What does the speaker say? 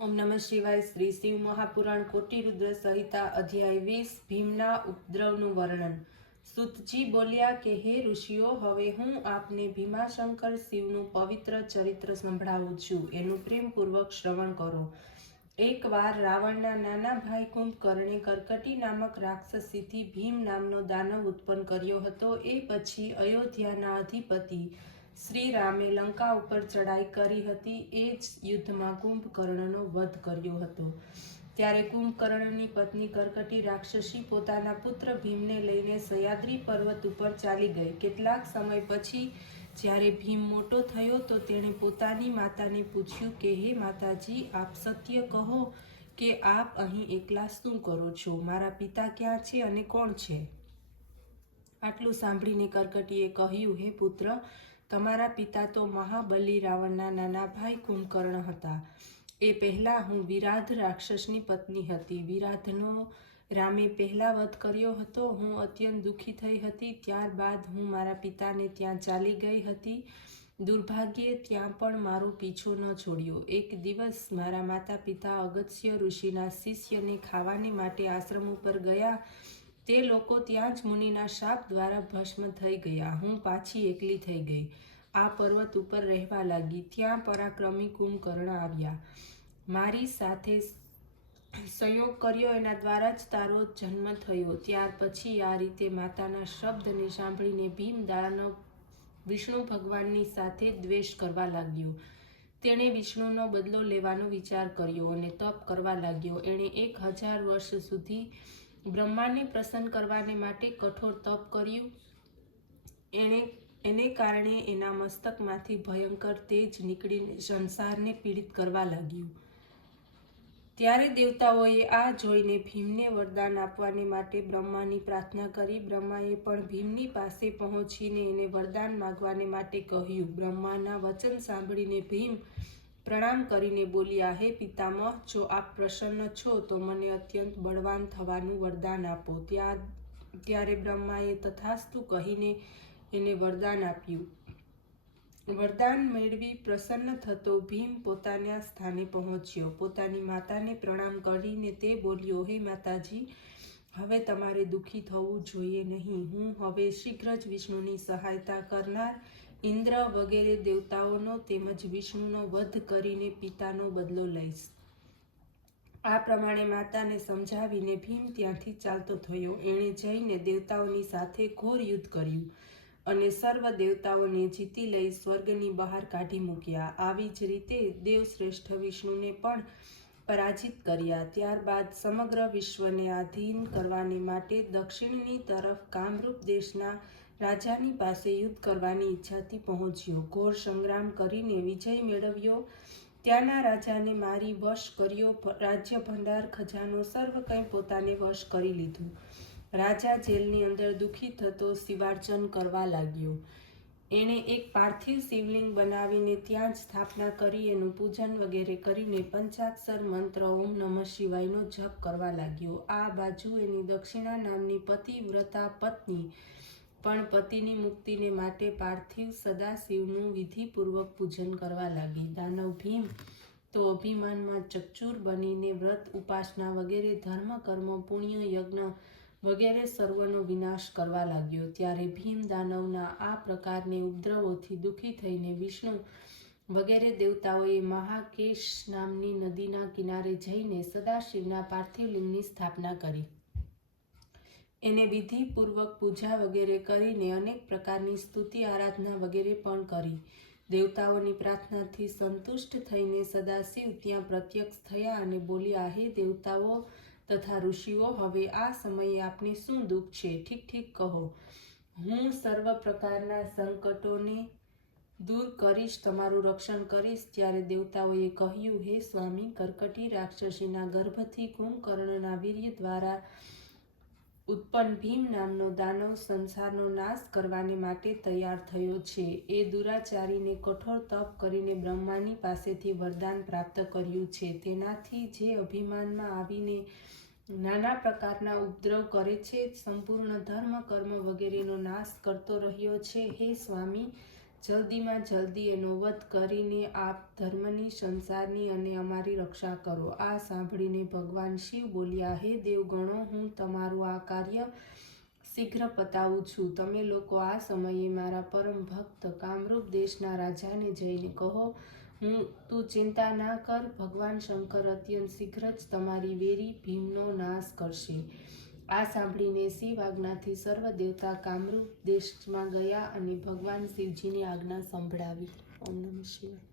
ओम नमः शिवाय। श्री शिव महापुराण कोटि रुद्र संहिता अध्याय 20 भीमना उपद्रवનું વર્ણન। સુતજી બોલ્યા કે હે ઋષિઓ, હવે હું આપને ભીમાશંકર શિવનું પવિત્ર ચરિત્ર સંભળાવું છું, એનું પ્રેમપૂર્વક શ્રવણ કરો। એકવાર રાવણના નાના ભાઈ કુંભકર્ણે કર્કટી નામક રાક્ષસીથી ભીમ નામનો દાનવ ઉત્પન્ન કર્યો હતો। એ પછી અયોધ્યાના અધિપતિ શ્રી રામે લંકા ઉપર ચડાઈ કરી હતી। એ જ યુદ્ધમાં કુંભકર્ણનો વધ કર્યો હતો। ત્યારે કુંભકર્ણની પત્ની કર્કટી રાક્ષસી પોતાના પુત્ર ભીમને લઈને સહ્યાદ્રી પર્વત ઉપર ચાલી ગઈ। કેટલાક સમય પછી જ્યારે ભીમ મોટો થયો તો તેણે પોતાની માતાને પૂછ્યું કે હે માતાજી, આપ સત્ય કહો કે આપ અહીં એકલા શું કરો છો? મારા પિતા ક્યાં છે અને કોણ છે? આટલું સાંભળીને કર્કટીએ કહ્યું, હે પુત્ર, તમારા પિતા તો મહાબલી રાવણના નાના ભાઈ કુંભકર્ણ હતા। એ પહેલા હું વિરાધ રાક્ષસની પત્ની હતી। વિરાધનો રામે પહેલા વધ કર્યો હતો। હું અત્યંત દુઃખી થઈ હતી। ત્યારબાદ હું મારા પિતાને ત્યાં ચાલી ગઈ હતી। દુર્ભાગ્યે ત્યાં પણ મારો પીછો ન છોડ્યો। એક દિવસ મારા માતા પિતા અગસ્ત્ય ઋષિના શિષ્યને ખાવાને માટે આશ્રમ ઉપર ગયા। તે લોકો ત્યાં જ મુનિના શાપ દ્વારા ભસ્મ થઈ ગયા। હું પાછી એકલી થઈ ગઈ, આ પર્વત ઉપર રહેવા લાગી। ત્યાં પરાક્રમી કુંભકર્ણ આવ્યા, મારી સાથે સંયોગ કર્યો, એના દ્વારા જ તારો જન્મ થયો। ત્યાર પછી આ રીતે માતાના શબ્દને સાંભળીને ભીમ દાનવ વિષ્ણુ ભગવાનની સાથે દ્વેષ કરવા લાગ્યો। તેણે વિષ્ણુનો બદલો લેવાનો વિચાર કર્યો અને તપ કરવા લાગ્યો। એણે 1000 વર્ષ સુધી બ્રહ્માને પ્રસન્ન કરવાને માટે કઠોર તપ કર્યું। એને કારણે એના મસ્તકમાંથી ભયંકર તેજ નીકળીને સંસારને પીડિત કરવા લાગ્યું। ત્યારે દેવતાઓએ આ જોઈને ભીમને વરદાન આપવાને માટે બ્રહ્માની પ્રાર્થના કરી। બ્રહ્માએ પણ ભીમની પાસે પહોંચીને એને વરદાન માગવાને માટે કહ્યું। બ્રહ્માના વચન સાંભળીને ભીમ પ્રણામ કરીને બોલ્યા, હે પિતામહ, જો આપ પ્રસન્ન છો તો મને અત્યંત બળવાન થવાનું વરદાન આપો। ત્યારે બ્રહ્માએ તથાસ્તુ કહીને એને વરદાન આપ્યું। વરદાન મેળવી પ્રસન્ન થતો ભીમ પોતાના સ્થાને પહોંચ્યો। પોતાની માતાને પ્રણામ કરીને તે બોલ્યો, હે માતાજી, હવે તમારે દુઃખી થવું જોઈએ નહીં। હું હવે શીઘ્ર જ વિષ્ણુની સહાયતા કરનાર ઇન્દ્ર વગેરે દેવતાઓનો તેમજ વિષ્ણુનો વધ કરીને પિતાનો બદલો લઈશ। આ પ્રમાણે માતાને સમજાવીને ભીમ ત્યાંથી ચાલતો થયો। એણે જઈને દેવતાઓની સાથે ઘોર યુદ્ધ કર્યું અને સર્વ દેવતાઓને જીતી લઈ સ્વર્ગની બહાર કાઢી મૂક્યા। આવી જ રીતે દેવશ્રેષ્ઠ વિષ્ણુને પણ પરાજિત કર્યા। ત્યારબાદ સમગ્ર વિશ્વને આધીન કરવાને માટે દક્ષિણની તરફ કામરૂપ દેશના રાજાની પાસે યુદ્ધ કરવાની ઈચ્છાથી પહોંચ્યો। ઘોર સંગ્રામ કરીને વિજય મેળવ્યો। ત્યાંના રાજાને મારી વશ કર્યો। રાજ્ય ભંડાર ખજાનો સર્વ કંઈ પોતાને વશ કરી લીધું। રાજા જેલની અંદર દુઃખી થતો શિવાર્ચન કરવા લાગ્યો। એણે એક પાર્થિવ શિવલિંગ બનાવીને ત્યાં જ સ્થાપના કરી એનું પૂજન વગેરે કરીને પંચાક્ષર મંત્ર ઓમ નમઃ શિવાયનો જપ કરવા લાગ્યો। આ બાજુ એની દક્ષિણા નામની પતિવ્રતા પત્ની પણ પતિની મુક્તિને માટે પાર્થિવ સદાશિવનું વિધિપૂર્વક પૂજન કરવા લાગી। દાનવ ભીમ તો અભિમાનમાં ચકચૂર બનીને વ્રત ઉપાસના વગેરે ધર્મ કર્મ પુણ્ય યજ્ઞ વગેરે સર્વનો વિનાશ કરવા લાગ્યો। ત્યારે ભીમ દાનવના આ પ્રકારની ઉપદ્રવોથી દુઃખી થઈને વિષ્ણુ વગેરે દેવતાઓએ મહાકેશ નામની નદીના કિનારે જઈને સદાશિવના પાર્થિવ લિંગની સ્થાપના કરી। એને વિધિપૂર્વક પૂજા વગેરે કરીને અનેક પ્રકારની સ્તુતિ આરાધના વગેરે પણ કરી। દેવતાઓની પ્રાર્થનાથી સંતુષ્ટ થઈને સદાશિવ ત્યાં પ્રત્યક્ષ થયા અને બોલ્યા, હે દેવતાઓ તથા ઋષિઓ, હવે આ સમયે આપને શું દુઃખ છે? ઠીક ઠીક કહો, હું સર્વ પ્રકારના સંકટોને દૂર કરીશ, તમારું રક્ષણ કરીશ। ત્યારે દેવતાઓએ કહ્યું, હે સ્વામી, કર્કટી રાક્ષસીના ગર્ભથી કુંભકર્ણના વીર્ય દ્વારા ઉત્પન્ન ભીમ નામનો દાનવ સંસારનો નાશ કરવાને માટે તૈયાર થયો છે। એ દુરાચારીને કઠોર તપ કરીને બ્રહ્માની પાસેથી વરદાન પ્રાપ્ત કર્યું છે। તેનાથી જે અભિમાનમાં આવીને નાના પ્રકારના ઉપદ્રવ કરે છે, સંપૂર્ણ ધર્મ કર્મ વગેરેનો નાશ કરતો રહ્યો છે। હે સ્વામી, જલ્દીમાં જલ્દી એનો વધ કરીને આપ ધર્મની, સંસારની અને અમારી રક્ષા કરો. આ સાંભળીને ભગવાન શિવ બોલ્યા, હે દેવગણો, હું તમારું આ કાર્ય શીઘ્ર પતાવું છું. તમે લોકો આ સમયે મારા પરમ ભક્ત કામરૂપ દેશના રાજાને જઈને કહો, તું ચિંતા ના કર, ભગવાન શંકર અત્યંત શીઘ્ર જ તમારી વેરી ભીમનો નાશ કરશે. આ સાંભળીને શિવ આજ્ઞાથી સર્વ દેવતા કામરૂપ દેશમાં ગયા અને ભગવાન શિવજીની આજ્ઞા સંભળાવી. ઓમ નમઃ શિવાય.